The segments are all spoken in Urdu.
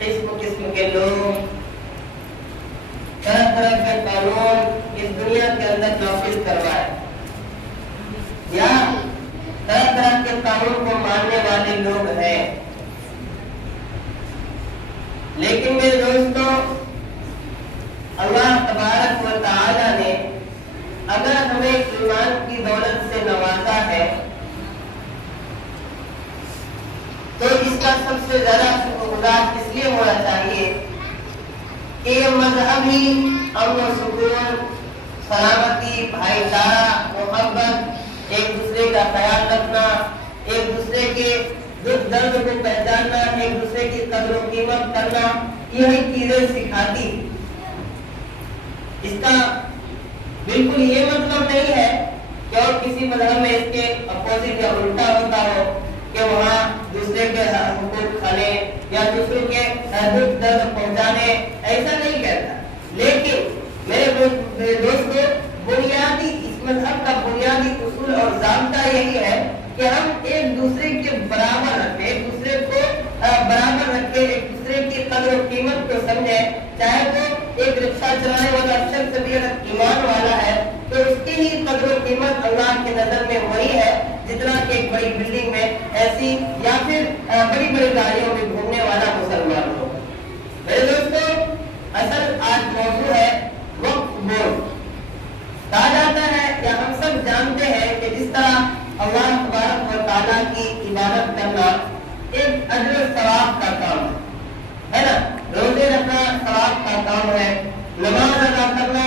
قسم قسم کے لوگ، طرح طرح کے قانون اس دنیا کے اندر نافذ کروائے، یا طرح طرح کے قانون کو ماننے والے لوگ ہیں، لیکن میرے دوستوں اللہ تبارک و تعالی نے اگر ہمیں ایمان کی دولت سے نوازا ہے تو اس کا سب سے زیادہ شکر گزار اس لیے ہونا چاہیے کہ یہ مذہب ہی امن و سکون، سلامتی، بھائی چارہ، محبت، ایک دوسرے کا خیال رکھنا، ایک دوسرے کے دکھ درد کو پہچاننا، ایک دوسرے کی قدر و قیمت کرنا، یہی چیزیں سکھاتی۔ اس کا بالکل یہ مطلب نہیں ہے کہ اور کسی مذہب میں اس کے اپوزٹ یا الٹا ہوتا ہو کہ وہاں دوسرے کے حقوق کھانے یا دوسروں کے دکھ درد پہنچانے، ایسا نہیں کہتا۔ لیکن میرے دوستوں بنیادی اس مذہب کا بنیادی اصول اور ضابطہ یہی ہے کہ ہم ایک دوسرے کے برابر رکھیں، ایک دوسرے کو برابر رکھیں، ایک دوسرے کی قدر و قیمت کو سمجھیں۔ چاہے وہ ایک رکشہ چلانے والا شخص بھی اگر ایمان والا ہے تو اس کی ہی قدر و قیمت اللہ کی نظر میں وہی ہے جتنا کہ ایک بڑی بلڈنگ میں ایسی یا پھر بڑی بڑی گاڑیوں میں گھومنے والا مسلمان ہو۔ میرے دوستوں اصل آج موضوع ہے وقف بورڈ۔ کہا جاتا ہے یا ہم سب جانتے ہیں کہ جس طرح اللہ تبارک و تعالیٰ کی عبادت کرنا ایک اجر و ثواب کا کام ہے نا، روزے رکھنا ثواب کا کام ہے، نماز ادا کرنا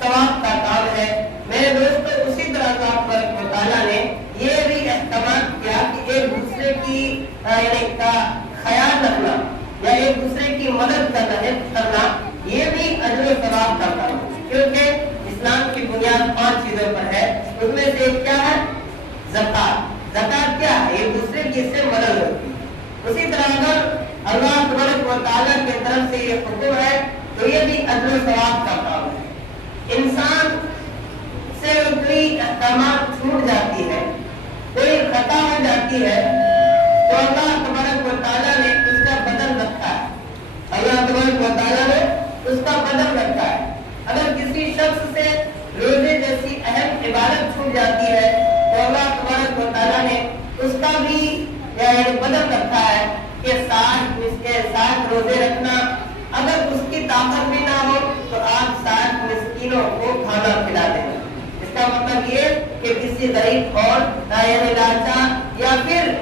ثواب کا کام ہے۔ میرے دوستو اسی طرح اللہ تبارک و تعالیٰ نے یہ بھی اہتمام کیا کہ ایک دوسرے کی کا خیال رکھنا یا ایک دوسرے کی مدد کرنا یہ بھی اجر و ثواب کا کام ہے، کیونکہ اسلام کی بنیاد 5 چیزوں پر ہے۔ اس میں سے ایک کیا ہے؟ زکات۔ زکات کیا ہے؟ ایک دوسرے کی اس سے مدد ہوتی ہے۔ اسی طرح اگر اللہ تبارک و تعالیٰ کی طرف سے یہ حکم ہے تو یہ بھی اجر و ثواب کا کام ہے۔ انسان سے کوئی احکامات چھوٹ جاتی ہے، کوئی خطا ہو جاتی ہے تو اللہ تبارک و تعالیٰ نے اس کا بدل رکھا ہے، اللہ تبارک و تعالیٰ نے اس کا بدل رکھا ہے۔ اگر کسی شخص سے روزے جیسی اہم عبادت چھوٹ جاتی ہے تو اللہ تبارک و تعالیٰ نے اس کا بھی بدل رکھا ہے کہ 60 روزے رکھنا، اگر اس کی طاقت بھی نہ ہو تو آپ 60 مسکینوں کو کھانا کھلا دینا۔ اس کا مطلب یہ کہ کسی غریب اور لاچار یا پھر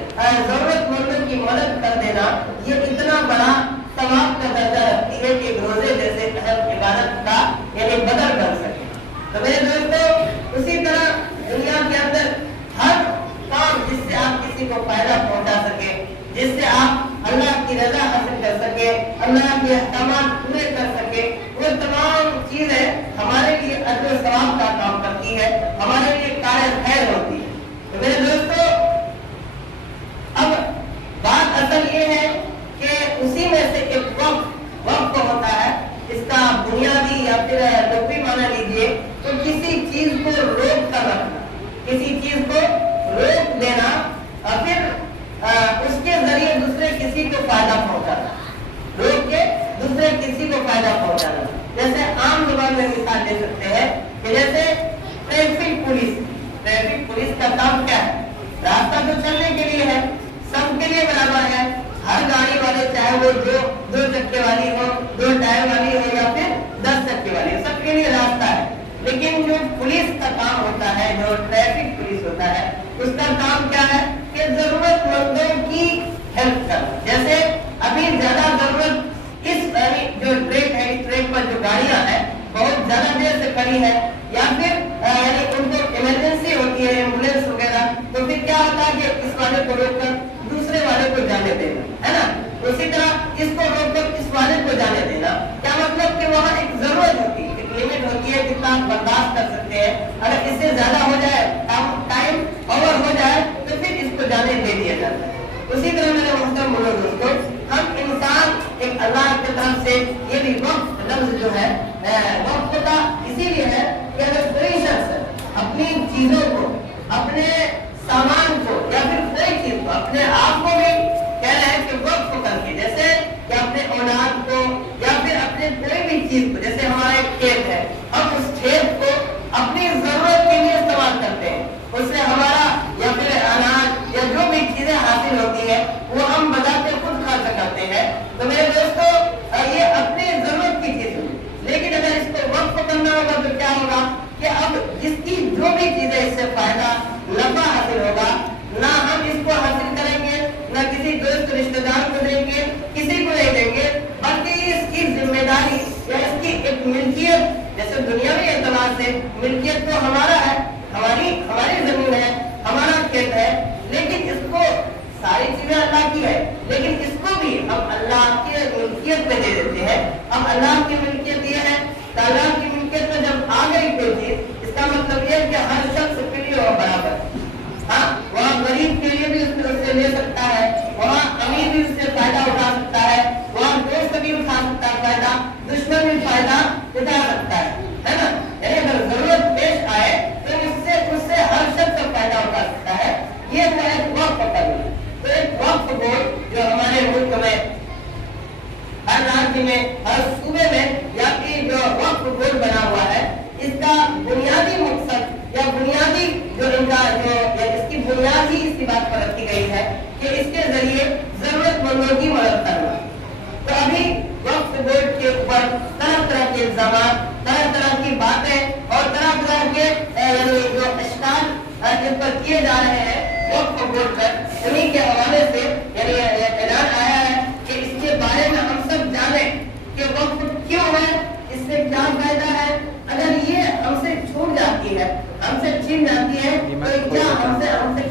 ضرورت مندوں کی مدد کر دینا یہ اتنا بڑا ثواب کا درجہ رکھتی ہے کہ روزے جیسے اہم عبادت کا بدل کر سکے۔ تو میرے دوستو اسی طرح دنیا کے اندر ہر کام جس سے آپ کسی کو فائدہ پہنچا سکے، جس سے آپ اللہ کی رضا حاصل کر سکے، اللہ کے احکامات پورے کر سکے، وہ تمام چیزیں ہمارے لیے اجر و ثواب کا کام کرتی ہے، ہمارے لیے کار خیر ہوتی ہے۔ تو میرے دوستو اب بات اصل یہ ہے کہ اسی میں سے ایک وقت ہوتا ہے، اس کا بنیادی یا پھر لغوی معنی لیجئے تو کسی چیز کو روک کر رکھنا، کسی چیز کو روک دینا اور پھر اس کے ذریعے دوسرے کسی کو فائدہ پہنچانا، روک کے دوسرے کسی کو فائدہ پہنچانا۔ جیسے عام زبان میں مثال دے سکتے ہیں کہ جیسے ٹریفک پولیس کا کام کیا ہے؟ راستہ تو چلنے کے لیے ہے، سب کے لیے برابر ہے، ہر گاڑی والے چاہے وہ دو چکے والی ہو، 2 ٹائر والی ہو یا پھر 10 چکے والی ہو، سب کے لیے راستہ ہے۔ لیکن جو پولیس کا کام ہوتا ہے، جو ٹریفک پولیس ہوتا ہے، اس کا کام کیا ہے کہ ضرورت مندوں کی ہیلپ کرنا۔ جیسے ابھی زیادہ ضرورت اس جو ٹریک ہے، اس ٹریک پر جو گاڑیاں ہیں بہت زیادہ دیر سے کھڑی ہے یا پھر ان کو ایمرجنسی ہوتی ہے، ایمبولینس وغیرہ، تو پھر کیا ہوتا ہے کہ اس والے کو روک کر دوسرے والے کو جانے دینا ہے نا، اسی طرح اس کو روک کر اس والے کو جانے دینا۔ کیا مطلب کہ وہاں ایک ضرورت ہوتی ہے، ایک لمٹ ہوتی ہے جتنا آپ برداشت کر سکتے ہیں، اگر اس سے زیادہ ہو جائے، ٹائم اوور ہو جائے تو پھر اس کو جانے دے دیا جاتا ہے۔ اسی طرح میرے محترم دوستو ہم انسان ایک اللہ کی طرف سے یہ بھی وقت لفظ جو ہے وقت کا اسی لیے ہے کہ اگر کوئی شخص اپنی چیزوں کو، اپنے سامان کو یا پھر کوئی چیز کو، اپنے آپ کو بھی کہہ رہے ہیں کہ وقف کر کے، جیسے کہ اپنے اولاد چیز کو، جیسے ہمارا ایک کھیت ہے، ہم اس کھیت کو اپنی ضرورت کے لیے استعمال کرتے ہیں، اس سے ہمارا یا پھر اناج یا جو بھی چیزیں حاصل ہوتی ہے وہ ہم بذات خود خرچ کرتے ہیں. تو میرے دوستو یہ اپنی ضرورت کی چیز ہے، لیکن اگر اس کو وقف کرنا ہوگا تو کیا ہوگا کہ اب جس کی جو بھی چیزیں اس سے فائدہ نفع حاصل ہوگا، نہ ہم اس کو حاصل کریں گے، نہ کسی دوست رشتہ دار کو دیں گے، کسی کو نہیں دیں گے، بلکہ اس کی ذمہ داری یا اس کی ایک ملکیت، جیسے دنیاوی اعتبار سے ملکیت تو ہمارا ہے، ہماری زمین ہے، ہمارا کھیت ہے، لیکن اس کو ساری چیزیں اللہ کی ہے، لیکن اس کو بھی ہم اللہ کی ملکیت میں دے دیتے ہیں. اب اللہ کی ملکیت یہ ہے، اللہ کی ملکیت میں جب آ گئی کوئی چیز، اس کا مطلب یہ ہے کہ ہر شخص کے لیے وہ برابر. ہاں، وہاں غریب کے لیے بھی اس سے لے سکتا ہے، وہاں امیر بھی اس سے فائدہ اٹھا سکتا ہے، وہاں دوست بھی اٹھا سکتا ہے فائدہ، دشمن بھی فائدہ اٹھا سکتا ہے نا. یعنی اگر ضرورت پیش آئے تو اس سے ہر شخص فائدہ اٹھا سکتا ہے. یہ تو ایک وقف کا بھی. تو ایک وقف بورڈ جو ہمارے ملک میں ہر راجیہ میں ہر صوبے میں یا کہ جو وقف بورڈ بنا ہوا ہے، اس کا بنیادی مقصد یا بنیادی جو ان کا جو اس کی بنیاد ہی اس کی بات پر رکھی گئی ہے کہ اس کے ذریعے ضرورت مندوں کی مدد کرنا. تو ابھی وقف بورڈ کے اوپر طرح طرح کے الزامات، طرح طرح کی باتیں اور طرح طرح کے جو اشکال جن پر کیے جا رہے ہیں وقف بورڈ پر، انہیں کے حوالے سے یعنی اعلان آیا ہے کہ اس کے بارے میں ہم سب جانیں کہ وقف کیوں ہے، اس سے کیا فائدہ ہے. اگر یہ ہم سے چھوٹ جاتی ہے، ہم سے چھین جاتی ہے، تو کیا ہم سے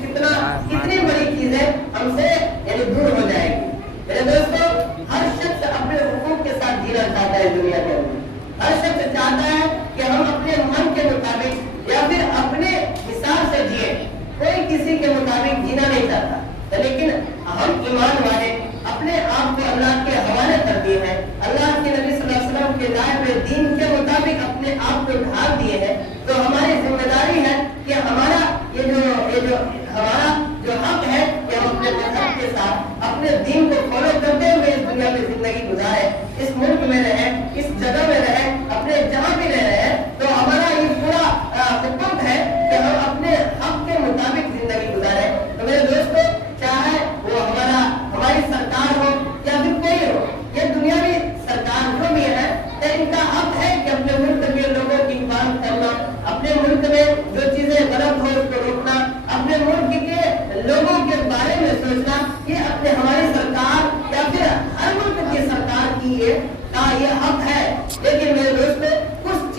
کتنی بڑی چیزیں ہم سے یعنی دور ہو جائے گی. میرے دوستو، ہر شخص اپنے حقوق کے ساتھ جینا چاہتا ہے دنیا کے اندر. ہر شخص چاہتا ہے کہ ہم اپنے من کے مطابق یا پھر اپنے حساب سے جیے. کوئی کسی کے مطابق جینا نہیں چاہتا، لیکن ہم ایمان والے اپنے آپ کو اللہ کے حوالے کر دیے ہیں، اللہ کے نبی صلی اللہ علیہ وسلم کے لائے ہوئے دین کے مطابق اپنے آپ کو ڈھال دیے ہیں. تو ہماری ذمہ داری ہے کہ ہمارا یہ جو ہمارا جو حق ہے کہ ہم اپنے مذہب کے ساتھ اپنے دین کو فالو کرتے ہوئے اس دنیا میں زندگی گزارے، اس ملک میں رہیں، اس جگہ میں رہیں، اپنے جہاں بھی رہ رہے ہیں. تو ہمارا یہ پورا حکم ہے کہ ہم اپنے حق کے مطابق زندگی گزارے. تو میرے دوستو، چاہے وہ ہماری سرکار ہو یا پھر کوئی ہو، یہ دنیاوی سرکار جو بھی ہے، تو ان کا حق ہے کہ اپنے ملک کے لوگوں کی حفاظت کرنا، اپنے ملک میں جو چیزیں غلط ہو اس کو روکنا، اپنے ملک کے لوگوں کے بارے میں سوچنا. یہ اپنے ہماری سرکار یا پھر ہر ملک کی سرکار کی یہ حق ہے. لیکن میرے دوستو، کچھ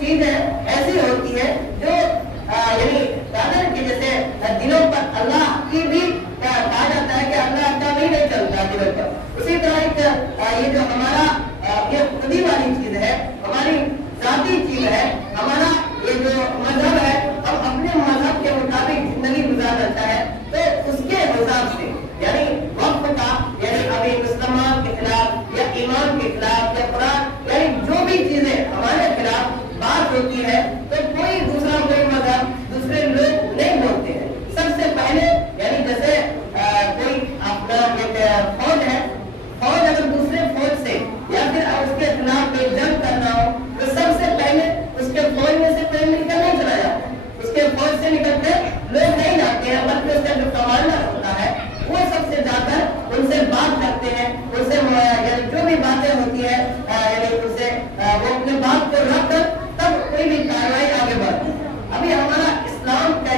چیزیں ایسی ہوتی ہے جو یعنی دادر کے جیسے دلوں پر اللہ کی بھی کہا جاتا ہے کہ اللہ کا بھی نہیں چلتا دلوں پر. اسی طرح یہ جو ہمارا یہ خودی والی چیز ہے، ہماری ذاتی چیز ہے، ہمارا یہ جو مذہب ہے، ہم اپنے مذہب کے مطابق زندگی گزارنا چاہیں تو اس کے حساب سے یعنی وقت کا یعنی ابھی مسلمان کے خلاف یا ایمان کے خلاف یا قرآن یعنی جو بھی چیزیں ہمارے خلاف بات ہوتی ہے تو کوئی دوسرا کوئی مذہب دوسرے لوگ نہیں بولتے ہیں. سب سے پہلے یعنی جیسے کوئی اپنا فوج ہے، فوج اگر دوسرے فوج سے یا پھر اس کے خلاف کوئی جنگ کرنا ہو تو سب سے پہلے اس کے فوج میں سے کوئی نکل نہیں چلا جاتا. اس کے فوج سے نکلتے لوگ نہیں جاتے ہیں، بلکہ اس کا جو کمانڈر ہوتا ہے وہ سب سے جا کر ان سے بات کرتے ہیں، ان سے یعنی جو بھی باتیں ہوتی ہیں یعنی ان سے وہ اپنے بات کو رکھ کر تب کوئی بھی کارروائی آگے بڑھتی ہے. ابھی ہمارا اسلام کا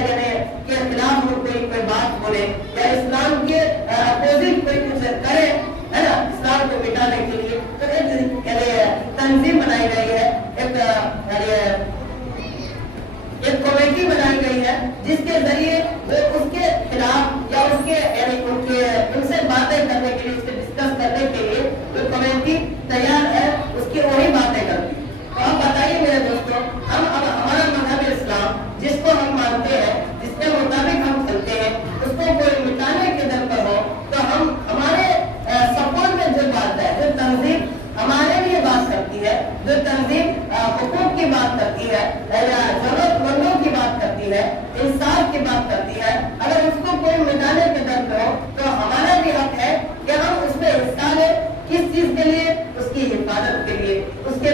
کے خلاف کوئی بات بولے یا اسلام کے اپوزٹ کوئی کچھ کرے ہے نا، اسلام کو مٹانے کے لیے تو ایک تنظیم بنائی گئی ہے، ایک کمیٹی بنائی گئی ہے جس کے ذریعے وہ اس کے خلاف یا اس کے یعنی ان سے باتیں کرنے کے لیے، اس سے ڈسکس کرنے کے لیے جو کمیٹی تیار ہے اس کی وہی باتیں کرتی. تو آپ بتائیے میرے دوستوں، ہم اب ہمارا مذہب اسلام جس کو ہم مانتے ہیں، جس کے مطابق ہم چلتے ہیں، اس کو کوئی مٹانے کے در پر ہو تو ہم ہمارے سپورٹ میں جو بات ہے، جو تنظیم ہمارے لیے بات کرتی ہے، جو تنظیم حقوق کی بات کرتی ہے، ضرورت مندوں کی بات کرتی ہے، انصاف کی بات کرتی ہے، اگر اس کو کوئی مٹانے کے در پہ ہو تو ہمارا بھی حق ہے کہ ہم اس میں حصہ لیں. کس چیز کے لیے؟ اس کی حفاظت کے لیے، اس